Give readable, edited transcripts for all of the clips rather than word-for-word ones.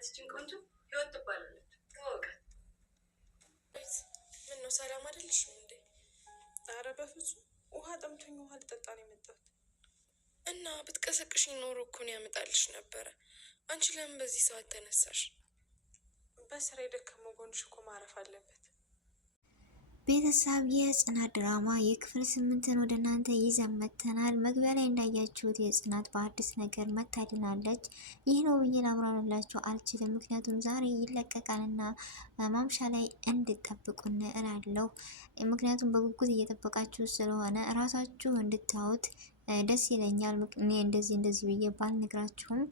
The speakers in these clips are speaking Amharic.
ያችችን ቆንጆ ህይወት ትባላለች። ታወቃት። ምን ነው ሰላም አይደለሽም እንዴ? አረ በፍጹም ውሃ ጠምቶኝ ውሃ ልጠጣ ነው የመጣሁት። እና ብትቀሰቅሽኝ ኖሮ እኮ ነው ያመጣልሽ ነበረ። አንቺ ለምን በዚህ ሰዓት ተነሳሽ? በስራ የደከመው ጎንሽ እኮ ማረፍ አለበት። ቤተሰብ የጽናት ድራማ የክፍል 8ን ወደ እናንተ ይዘን መጥተናል። መግቢያ ላይ እንዳያችሁት የጽናት በአዲስ ነገር መታድናለች። ይህ ነው ብዬ ላብራራላችሁ አልችልም፣ ምክንያቱም ዛሬ ይለቀቃልና ማምሻ ላይ እንድጠብቁን እላለሁ። ምክንያቱም በጉጉት እየጠበቃችሁ ስለሆነ እራሳችሁ እንድታዩት ደስ ይለኛል። እኔ እንደዚህ ብዬ ባልነግራችሁም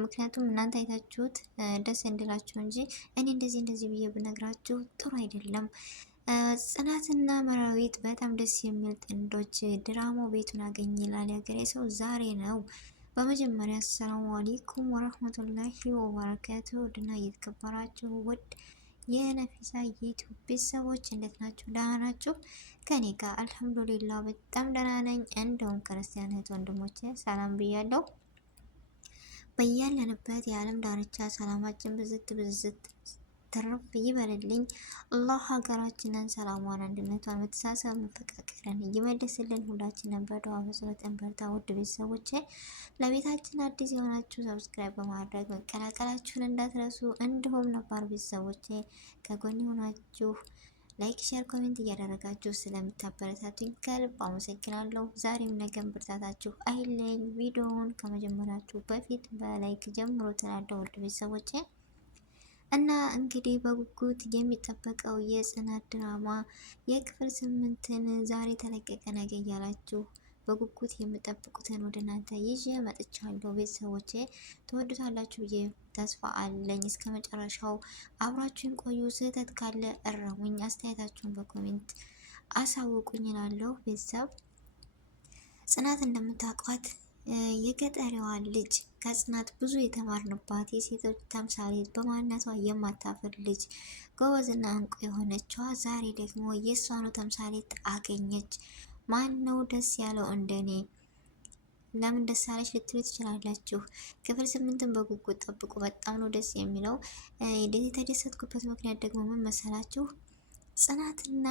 ምክንያቱም እናንተ አይታችሁት ደስ እንድላችሁ እንጂ እኔ እንደዚህ ብዬ ብነግራችሁ ጥሩ አይደለም። ጽናትና መራዊት በጣም ደስ የሚል ጥንዶች ድራማው ቤቱን አገኘ ይላል ያገሬ ሰው ዛሬ ነው። በመጀመሪያ አሰላሙ አለይኩም ወረህመቱላሂ ወበረካቱ ውድና እየተከበራችሁ ውድ የነፊሳ ዩቲዩብ ቤተሰቦች እንዴት ናችሁ? ደህና ናችሁ? ከኔ ጋር አልሐምዱሊላህ በጣም ደህና ነኝ። እንደውም ክርስቲያን እህት ወንድሞቼ ሰላም ብያለሁ። በያለንበት የዓለም ዳርቻ ሰላማችን ብዝት ትርፍ ይበልልኝ። አላህ ሀገራችንን ሰላሟን፣ አንድነቷን፣ መተሳሰብ፣ መፈቃቀርን እየመለስልን ሁላችንን በዱዓ በጸሎት እንበርታ። ውድ ቤተሰቦቼ ለቤታችን አዲስ የሆናችሁ ሰብስክራይብ በማድረግ መቀላቀላችሁን እንዳትረሱ። እንዲሁም ነባር ቤተሰቦቼ ከጎን የሆናችሁ ላይክ፣ ሼር፣ ኮሜንት እያደረጋችሁ ስለምታበረታቱኝ ከልብ አመሰግናለሁ። ዛሬም ነገም ብርታታችሁ አይለኝ። ቪዲዮውን ከመጀመራችሁ በፊት በላይክ ጀምሮ ትላለሁ ውድ ቤተሰቦቼ። እና እንግዲህ በጉጉት የሚጠበቀው የጽናት ድራማ የክፍል 8ን ዛሬ ተለቀቀ ነገ እያላችሁ በጉጉት የምጠብቁትን ወደ እናንተ ይዤ መጥቻለሁ። ቤተሰቦቼ ትወዱታላችሁ ብዬ ተስፋ አለኝ። እስከ መጨረሻው አብራችሁን ቆዩ። ስህተት ካለ እረሙኝ፣ አስተያየታችሁን በኮሜንት አሳውቁኝ እላለሁ። ቤተሰብ ጽናት እንደምታውቋት የገጠሪዋ ልጅ ከጽናት ብዙ የተማርንባት የሴቶች ተምሳሌት በማንነቷ የማታፍር ልጅ ጎበዝና እንቁ የሆነችዋ ዛሬ ደግሞ የእሷኑ ተምሳሌት አገኘች። ማን ነው ደስ ያለው እንደኔ? ለምን ደስ አለሽ ልትሉ ትችላላችሁ። ክፍል 8ን በጉጉት ጠብቁ። በጣም ነው ደስ የሚለው። የተደሰትኩበት ምክንያት ደግሞ ምን መሰላችሁ? ጽናትና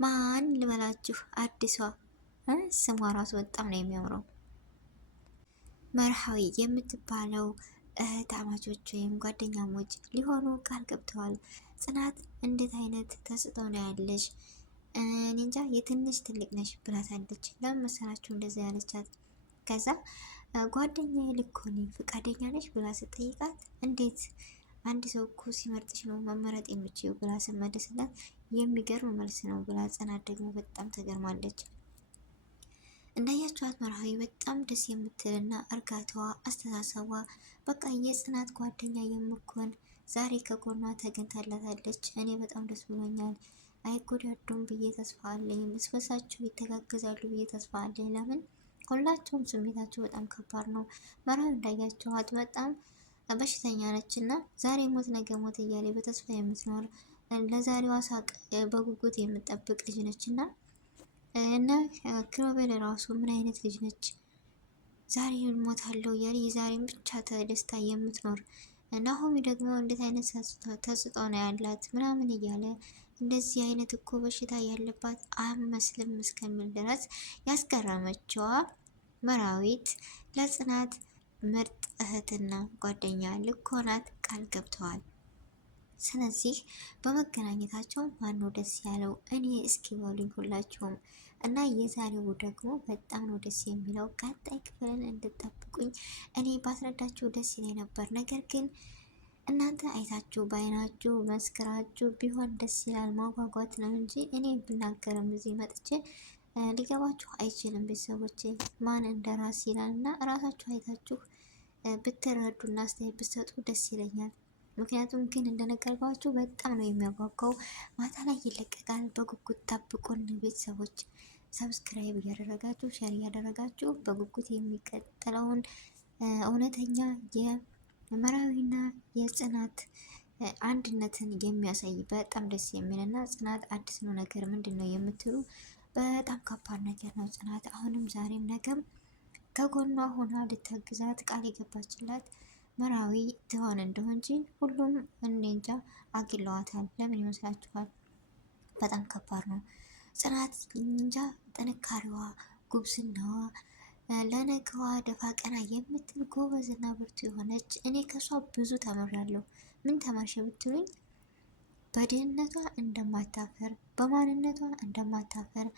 ማን ልበላችሁ አዲሷ ስሟ ራሱ በጣም ነው የሚያምረው መርሃዊ የምትባለው እህትማማቾች ወይም ጓደኛሞች ሊሆኑ ቃል ገብተዋል። ጽናት እንዴት አይነት ተስጦ ነው ያለሽ? እኔ እንጃ የትንሽ ትልቅ ነሽ ብላታለች። ለምን መሰላችሁ እንደዛ ያለቻት? ከዛ ጓደኛዬ ልኮኒ ፍቃደኛ ነሽ ብላ ስጠይቃት እንዴት አንድ ሰው እኮ ሲመርጥሽ ነው መመረጥ የምችው ብላ ስመልስላት የሚገርም መልስ ነው ብላ ጽናት ደግሞ በጣም ተገርማለች። እንዳያችኋት መርሃዊ በጣም ደስ የምትልና እርጋታዋ፣ አስተሳሰቧ በቃ የጽናት ጓደኛ የምትሆን ዛሬ ከጎኗ ተገኝታላታለች። እኔ በጣም ደስ ብሎኛል። አይጎዳዱም ብዬ ተስፋ አለኝ። መስበሳቸው ይተጋገዛሉ ብዬ ተስፋ አለኝ። ለምን ሁላቸውም ስሜታቸው በጣም ከባድ ነው። መርሃዊ እንዳያችኋት በጣም በሽተኛ ነች እና ዛሬ ሞት ነገ ሞት እያለ በተስፋ የምትኖር ለዛሬዋ ሳቅ በጉጉት የምጠብቅ ልጅ ነች እና ክሮቤል ራሱ ምን አይነት ልጅ ነች? ዛሬ እሞታለሁ እያለ የዛሬን ብቻ ተደስታ የምትኖር። ናሆሚ ደግሞ እንዴት አይነት ተስጦ ነው ያላት ምናምን እያለ እንደዚህ አይነት እኮ በሽታ ያለባት አመስልም እስከሚል ድረስ ያስገረመችዋ መራዊት ለጽናት ምርጥ እህትና ጓደኛ ልኮናት ቃል ገብተዋል። ስለዚህ በመገናኘታቸው ማነው ደስ ያለው? እኔ እስኪ በሉኝ ሁላችሁም። እና የዛሬው ደግሞ በጣም ነው ደስ የሚለው። ቀጣይ ክፍልን እንድጠብቁኝ እኔ ባስረዳችሁ ደስ ይለኝ ነበር። ነገር ግን እናንተ አይታችሁ በአይናችሁ መስክራችሁ ቢሆን ደስ ይላል። ማጓጓት ነው እንጂ እኔ ብናገርም እዚህ መጥቼ ሊገባችሁ አይችልም። ቤተሰቦች ማን እንደራስ ይላል እና ራሳችሁ አይታችሁ ብትረዱና አስተያየት ብትሰጡ ደስ ይለኛል። ምክንያቱም ግን እንደነገርኳችሁ በጣም ነው የሚያጓጓው። ማታ ላይ ይለቀቃል። በጉጉት ጠብቁን ቤተሰቦች። ሰብስክራይብ እያደረጋችሁ ሼር እያደረጋችሁ በጉጉት የሚቀጥለውን እውነተኛ የመራዊና የጽናት አንድነትን የሚያሳይ በጣም ደስ የሚልና ጽናት አዲስ ነው ነገር ምንድን ነው የምትሉ በጣም ከባድ ነገር ነው። ጽናት አሁንም ዛሬም ነገም ከጎኗ ሆና ልታግዛት ቃል የገባችላት መራዊ ትሆን እንደሆን እንጂ ሁሉም እኔ እንጃ አግለዋታል። ለምን ይመስላችኋል? በጣም ከባድ ነው። ጽናት እንጃ ጥንካሬዋ፣ ጉብዝናዋ፣ ለነገዋ ደፋ ቀና የምትል ጎበዝና ብርቱ የሆነች እኔ ከሷ ብዙ ተምሬያለሁ። ምን ተማርሽ ብትሉኝ በድህነቷ እንደማታፈር፣ በማንነቷ እንደማታፈር፣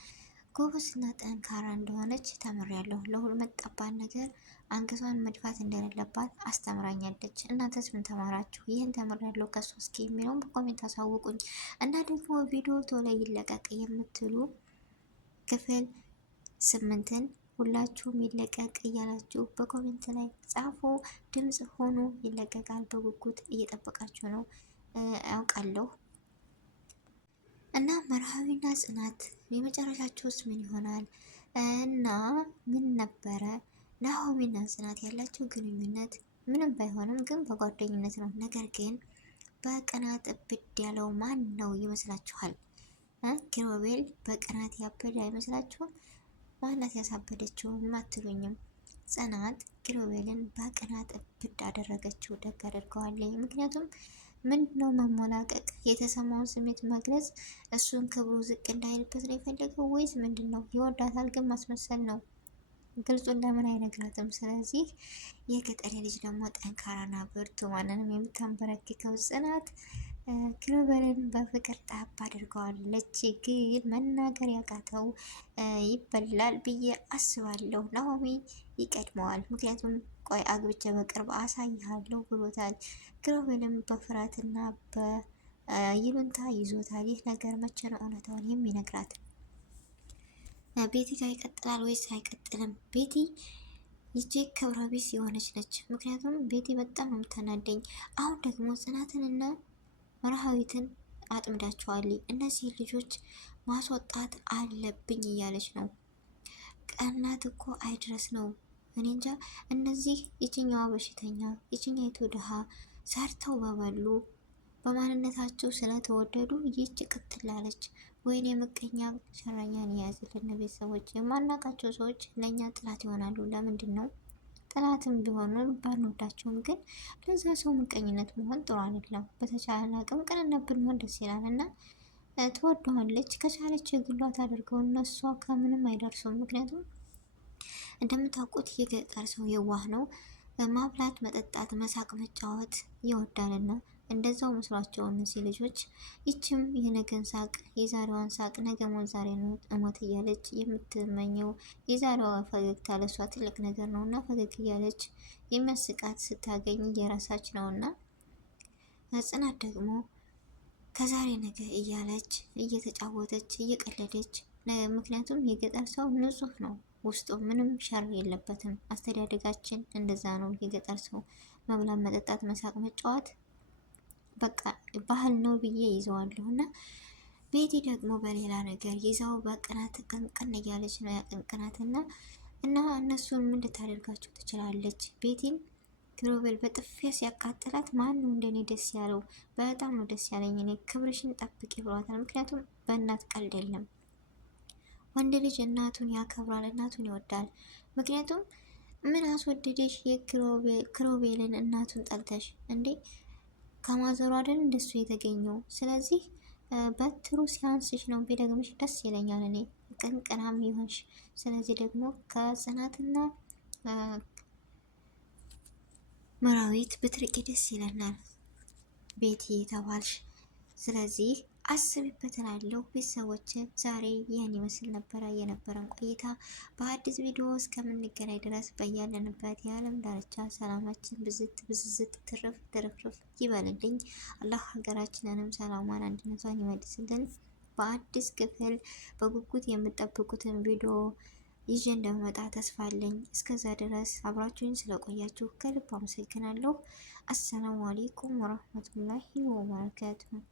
ጎበዝና ጠንካራ እንደሆነች ተምሬያለሁ። ለሁሉ መጣባት ነገር አንገቷን መድፋት እንደሌለባት አስተምራኛለች። እናንተስ ምን ተማራችሁ? ይህን ተምሬያለሁ ከሷ እስኪ የሚለውን በኮሜንት አሳውቁኝ። እና ደግሞ ቪዲዮ ቶሎ ይለቀቅ የምትሉ ክፍል 8ን ሁላችሁም ይለቀቅ እያላችሁ በኮሜንት ላይ ጻፉ። ድምጽ ሆኖ ይለቀቃል። በጉጉት እየጠበቃችሁ ነው አውቃለሁ። እና መርሃዊና ጽናት የመጨረሻቸውስ ምን ይሆናል? እና ምን ነበረ ናሆሚና ጽናት ያላቸው ግንኙነት? ምንም ባይሆንም ግን በጓደኝነት ነው። ነገር ግን በቅናት እብድ ያለው ማን ነው ይመስላችኋል? ኪሩቤል በቅናት ያበደ አይመስላችሁም? ማናት ያሳበደችው አትሉኝም? ጽናት ኪሩቤልን በቅናት እብድ አደረገችው። ደግ አድርገዋለኝ። ምክንያቱም ምንድነው መሞላቀቅ፣ የተሰማውን ስሜት መግለጽ፣ እሱን ክብሩ ዝቅ እንዳይልበት ነው የፈለገው ወይስ ምንድን ነው? ይወዳታል ግን ማስመሰል ነው። ግልጹን ለምን አይነግራትም? ስለዚህ የገጠሬ ልጅ ደግሞ ጠንካራና ብርቱ ማንንም የምታንበረክከው ጽናት ኪሩቤልን በፍቅር ጣብ አድርገዋለች። ግን መናገር ያቃተው ይበላል ብዬ አስባለሁ። ናሆሚ ይቀድመዋል። ምክንያቱም ቆይ አግብቼ በቅርብ አሳይሃለሁ ብሎታል። ኪሩቤልም በፍርሃትና በይሉንታ ይዞታል። ይህ ነገር መቼ ነው እውነታውን የሚነግራት? ቤቲ ጋር ይቀጥላል ወይስ አይቀጥልም? ቤቲ ይቺ ክብረ ቢስ የሆነች ነች። ምክንያቱም ቤቲ በጣም ነው የምታናደኝ። አሁን ደግሞ ጽናትንና መርሃዊትን አጥምዳቸዋል። እነዚህ ልጆች ማስወጣት አለብኝ እያለች ነው። ቀናት እኮ አይድረስ ነው። እኔ እንጃ እነዚህ የትኛዋ በሽተኛ የትኛይቱ ድሃ ሰርተው በበሉ በማንነታቸው ስለተወደዱ ይህች ቅትላለች። ወይኔ ምቀኛ ሸረኛን የያዝልን። ቤተሰቦች የማናውቃቸው ሰዎች ለእኛ ጥላት ይሆናሉ። ለምንድን ነው? ጥላትም ቢሆኑ ባንወዳቸውም ግን ለዛ ሰው ምቀኝነት መሆን ጥሩ አይደለም። በተቻለ አቅም ቅንነት ብንሆን ደስ ይላል። እና ትወደዋለች። ከቻለች የግሏ ታደርገው። እነሷ ከምንም አይደርሱም። ምክንያቱም እንደምታውቁት የገጠር ሰው የዋህ ነው። ማብላት፣ መጠጣት፣ መሳቅ፣ መጫወት ይወዳልና እንደዛው መስሏቸው እነዚህ ልጆች ይችም የነገን ሳቅ የዛሬዋን ሳቅ ነገ ሞት ዛሬ እሞት እያለች የምትመኘው የዛሬዋ ፈገግታ ለሷ ትልቅ ነገር ነው እና ፈገግ እያለች የሚያስቃት ስታገኝ እየረሳች ነው። እና ጽናት ደግሞ ከዛሬ ነገ እያለች እየተጫወተች እየቀለደች፣ ምክንያቱም የገጠር ሰው ንጹህ ነው፣ ውስጡ ምንም ሸር የለበትም። አስተዳደጋችን እንደዛ ነው። የገጠር ሰው መብላት፣ መጠጣት፣ መሳቅ፣ መጫወት በቃ ባህል ነው ብዬ ይዘዋለሁ። እና ቤቲ ደግሞ በሌላ ነገር ይዛው በቅናት ቅንቅን እያለች ነው ያቅንቅናት እና እነሱን ምን ልታደርጋቸው ትችላለች? ቤቲን ኪሩቤል በጥፊያ ሲያቃጥላት ማን ነው እንደኔ ደስ ያለው? በጣም ነው ደስ ያለኝ እኔ። ክብርሽን ጠብቂ ብሏታል። ምክንያቱም በእናት ቀልድ የለም። ወንድ ልጅ እናቱን ያከብራል፣ እናቱን ይወዳል። ምክንያቱም ምን አስወደደሽ የኪሩቤልን እናቱን ጠልተሽ እንዴ? ከማዘሩ አይደል እንደሱ የተገኘው። ስለዚህ በትሩ ሲያንስሽ ነው ቢደግምሽ ደስ ይለኛል እኔ ቅንቅናም ይሆንሽ። ስለዚህ ደግሞ ከጽናትና መራዊት ብትርቂ ደስ ይለናል ቤቲ የተባልሽ። ስለዚህ አስቢበት እላለሁ። ቤተሰቦች ዛሬ ይህን ይመስል ነበረ የነበረን ቆይታ። በአዲስ ቪዲዮ እስከምንገናኝ ድረስ በያለንበት የዓለም ዳርቻ ሰላማችን ብዝት ብዝዝት ትርፍ ትርፍርፍ ይበልልኝ። አላህ ሀገራችንንም ሰላሟን አንድነቷን ይመልስልን። በአዲስ ክፍል በጉጉት የምጠብቁትን ቪዲዮ ይዤ እንደመጣ ተስፋ አለኝ። እስከዛ ድረስ አብራችሁኝ ስለቆያችሁ ከልብ አመሰግናለሁ። አሰላሙ አሌይኩም ወረህመቱላሂ ወበረካቱሁ።